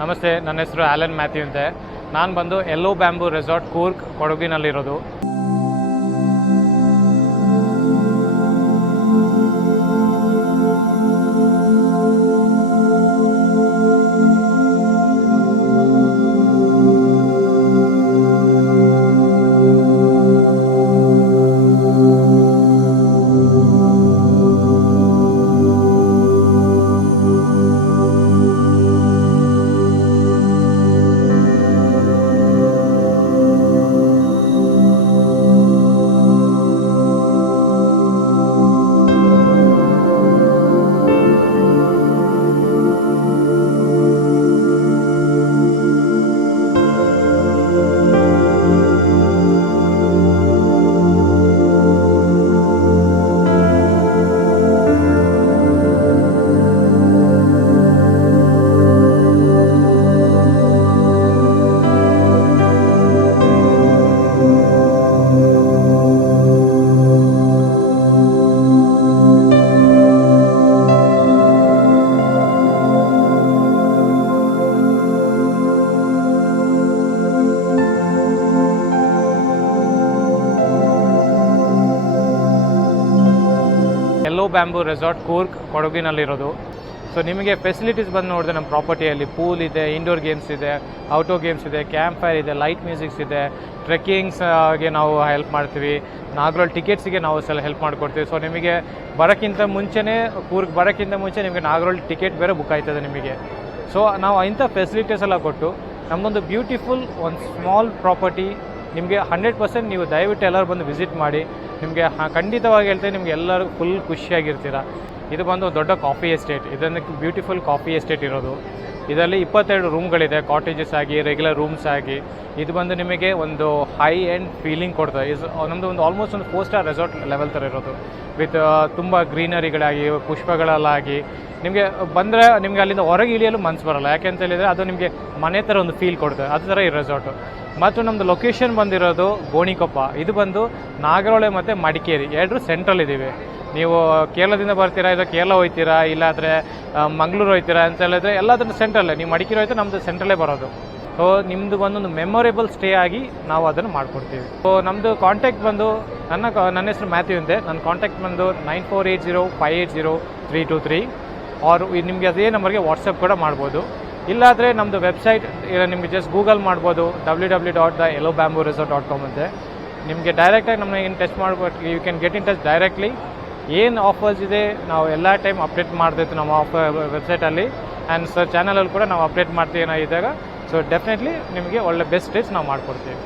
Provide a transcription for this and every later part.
ನಮಸ್ತೆ, ನನ್ನ ಹೆಸರು ಆಲನ್ ಮ್ಯಾಥ್ಯೂ ಅಂತೆ. ನಾನು ಬಂದು ಯೆಲ್ಲೋ ಬ್ಯಾಂಬೂ ರೆಸಾರ್ಟ್ ಕೂರ್ಗ್ ಕೊಡಗಿನಲ್ಲಿರೋದು. ಯೆಲ್ಲೋ ಬ್ಯಾಂಬೂ ರೆಸಾರ್ಟ್ ಕೂರ್ಗ್ ಕೊಡಗಿನಲ್ಲಿರೋದು. ಸೊ ನಿಮಗೆ ಫೆಸಿಲಿಟೀಸ್ ಬಂದು ನೋಡಿದ್ರೆ ನಮ್ಮ ಪ್ರಾಪರ್ಟಿಯಲ್ಲಿ ಪೂಲ್ ಇದೆ, ಇಂಡೋರ್ ಗೇಮ್ಸ್ ಇದೆ, ಔಟ್ಡೋರ್ ಗೇಮ್ಸ್ ಇದೆ, ಕ್ಯಾಂಪ್ ಫೈರ್ ಇದೆ, ಲೈಟ್ ಮ್ಯೂಸಿಕ್ಸ್ ಇದೆ, ಟ್ರೆಕ್ಕಿಂಗ್ಸ್ಗೆ ನಾವು ಹೆಲ್ಪ್ ಮಾಡ್ತೀವಿ, ನಾಗರೋಲ್ ಟಿಕೆಟ್ಸಿಗೆ ನಾವು ಹೆಲ್ಪ್ ಮಾಡಿಕೊಡ್ತೀವಿ. ಸೊ ನಿಮಗೆ ಬರೋಕ್ಕಿಂತ ಮುಂಚೆನೇ ಕೂರ್ಗ್ ಬರೋಕ್ಕಿಂತ ಮುಂಚೆ ನಿಮಗೆ ನಾಗರೋಲ್ ಟಿಕೆಟ್ ಬೇರೆ ಬುಕ್ ಆಯ್ತದೆ ನಿಮಗೆ. ಸೊ ನಾವು ಇಂಥ ಫೆಸಿಲಿಟೀಸ್ ಎಲ್ಲ ಕೊಟ್ಟು ನಮ್ಮದೊಂದು ಬ್ಯೂಟಿಫುಲ್ ಒಂದು ಸ್ಮಾಲ್ ಪ್ರಾಪರ್ಟಿ ನಿಮಗೆ 100% ನೀವು ದಯವಿಟ್ಟು ಎಲ್ಲರೂ ಬಂದು ವಿಸಿಟ್ ಮಾಡಿ. ನಿಮಗೆ ಖಂಡಿತವಾಗಿ ಹೇಳ್ತೇನೆ, ನಿಮಗೆ ಎಲ್ಲರೂ ಫುಲ್ ಖುಷಿಯಾಗಿರ್ತೀರ. ಇದು ಬಂದು ದೊಡ್ಡ ಕಾಫಿ ಎಸ್ಟೇಟ್, ಇದನ್ನು ಬ್ಯೂಟಿಫುಲ್ ಕಾಫಿ ಎಸ್ಟೇಟ್ ಇರೋದು. ಇದರಲ್ಲಿ 22 ರೂಮ್ಗಳಿದೆ, ಕಾಟೇಜಸ್ ಆಗಿ, ರೆಗ್ಯುಲರ್ ರೂಮ್ಸ್ ಆಗಿ. ಇದು ಬಂದು ನಿಮಗೆ ಒಂದು ಹೈ ಎಂಡ್ ಫೀಲಿಂಗ್ ಕೊಡ್ತದೆ. ನಮ್ಮದು ಒಂದು ಆಲ್ಮೋಸ್ಟ್ ಒಂದು 4 ಸ್ಟಾರ್ ರೆಸಾರ್ಟ್ ಲೆವೆಲ್ ಥರ ಇರೋದು, ವಿತ್ ತುಂಬ ಗ್ರೀನರಿಗಳಾಗಿ, ಪುಷ್ಪಗಳಲ್ಲಾಗಿ. ನಿಮಗೆ ಬಂದರೆ ನಿಮಗೆ ಅಲ್ಲಿಂದ ಹೊರಗೆ ಇಳಿಯಲು ಮನಸ್ಸು ಬರೋಲ್ಲ. ಯಾಕೆಂತ ಹೇಳಿದರೆ ಅದು ನಿಮಗೆ ಮನೆ ಥರ ಒಂದು ಫೀಲ್ ಕೊಡ್ತದೆ, ಅದು ಥರ ಈ ರೆಸಾರ್ಟು. ಮತ್ತು ನಮ್ಮದು ಲೊಕೇಶನ್ ಬಂದಿರೋದು ಗೋಣಿಕೊಪ್ಪ. ಇದು ಬಂದು ನಾಗರಹೊಳೆ ಮತ್ತು ಮಡಿಕೇರಿ ಎರಡೂ ಸೆಂಟ್ರಲ್ ಇದ್ದೀವಿ. ನೀವು ಕೇರಳದಿಂದ ಬರ್ತೀರಾ, ಇಲ್ಲ ಕೇರಳ ಹೋಗ್ತೀರಾ, ಇಲ್ಲಾಂದರೆ ಮಂಗಳೂರು ಹೋಗ್ತೀರಾ ಅಂತ ಹೇಳಿದ್ರೆ ಎಲ್ಲದನ್ನು ಸೆಂಟ್ರಲ್ಲೇ. ನೀವು ಮಡಿಕೇರಿ ಹೋಯ್ತು ನಮ್ಮದು ಸೆಂಟ್ರಲ್ಲೇ ಬರೋದು. ಸೊ ನಿಮ್ಮದು ಒಂದೊಂದು ಮೆಮೊರೇಬಲ್ ಸ್ಟೇ ಆಗಿ ನಾವು ಅದನ್ನು ಮಾಡಿಕೊಡ್ತೀವಿ. ಸೊ ನಮ್ಮದು ಕಾಂಟ್ಯಾಕ್ಟ್ ಬಂದು ನನ್ನ ಹೆಸರು ಮ್ಯಾಥ್ಯೂ ಅಂತೆ. ನನ್ನ ಕಾಂಟ್ಯಾಕ್ಟ್ ಬಂದು 9480580323 ಆರ್ ನಿಮಗೆ ಅದೇ ನಂಬರ್ಗೆ ವಾಟ್ಸಪ್ ಕೂಡ ಮಾಡ್ಬೋದು. ಇಲ್ಲಾದರೆ ನಮ್ಮದು ವೆಬ್ಸೈಟ್ ನಿಮಗೆ ಜಸ್ಟ್ ಗೂಗಲ್ ಮಾಡ್ಬೋದು, www.yellowbambooresort.com ಅಂತೆ. ನಿಮಗೆ ಡೈರೆಕ್ಟಾಗಿ ನಮ್ಮನ್ನ ಏನು ಟಚ್ ಮಾಡ್ಬೋದು, you can get in touch directly. ಏನು ಆಫರ್ಸ್ ಇದೆ ನಾವು ಎಲ್ಲ ಟೈಮ್ ಅಪ್ಡೇಟ್ ಮಾಡ್ತಿತ್ತು ನಮ್ಮ ವೆಬ್ಸೈಟಲ್ಲಿ, ಆ್ಯಂಡ್ ಸರ್ ಚಾನಲಲ್ಲಿ ಕೂಡ ನಾವು ಅಪ್ಡೇಟ್ ಮಾಡ್ತೀವಿ ಏನೋ ಇದ್ದಾಗ. ಸೊ ಡೆಫಿನೆಟ್ಲಿ ನಿಮಗೆ ಒಳ್ಳೆ ಬೆಸ್ಟ್ ಡೇಟ್ಸ್ ನಾವು ಮಾಡಿಕೊಡ್ತೀವಿ.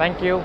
Thank you.